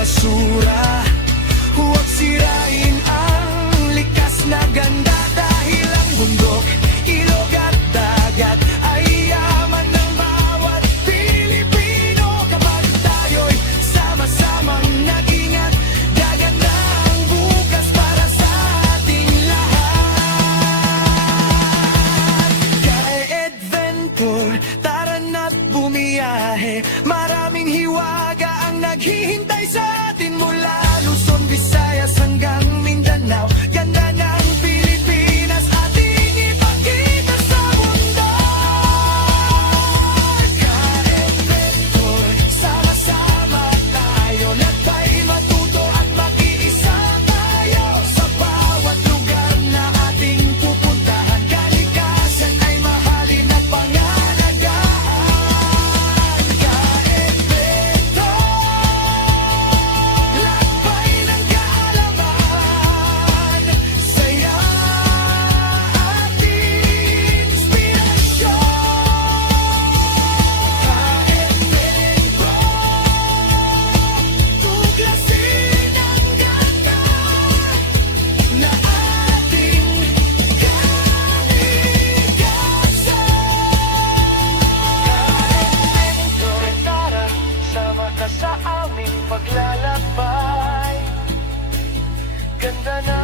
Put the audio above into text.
basura. Huwag sirain ang likas na ganda, dahil ang bundok, ilog at dagat ay yaman ng bawat Pilipino. Kapag tayo'y sama-samang nag-ingat, gaganda ang bukas para sa ating lahat. Ka-adventure, tara na't bumiyahe. Maraming hiwaga ang naghihintay sa atin, mula Luzon, Visayas hanggang Mindanao. Ganda ng Pilipinas ating ipakita sa mundo. Ka-adventure, sama-sama tayo, nagbay matuto at makiisa tayo. Sa bawat lugar na ating pupuntahan, kalikasan ay mahalin at pangalagaan. Ka-adventure, lakbay ng kaalaman, saya ating inspirasyon. Ka-adventure, tuklasin ang ganda na ating kalikasan. Ka-adventure, tara, sama ka sa aming paglalakbay. Ganda na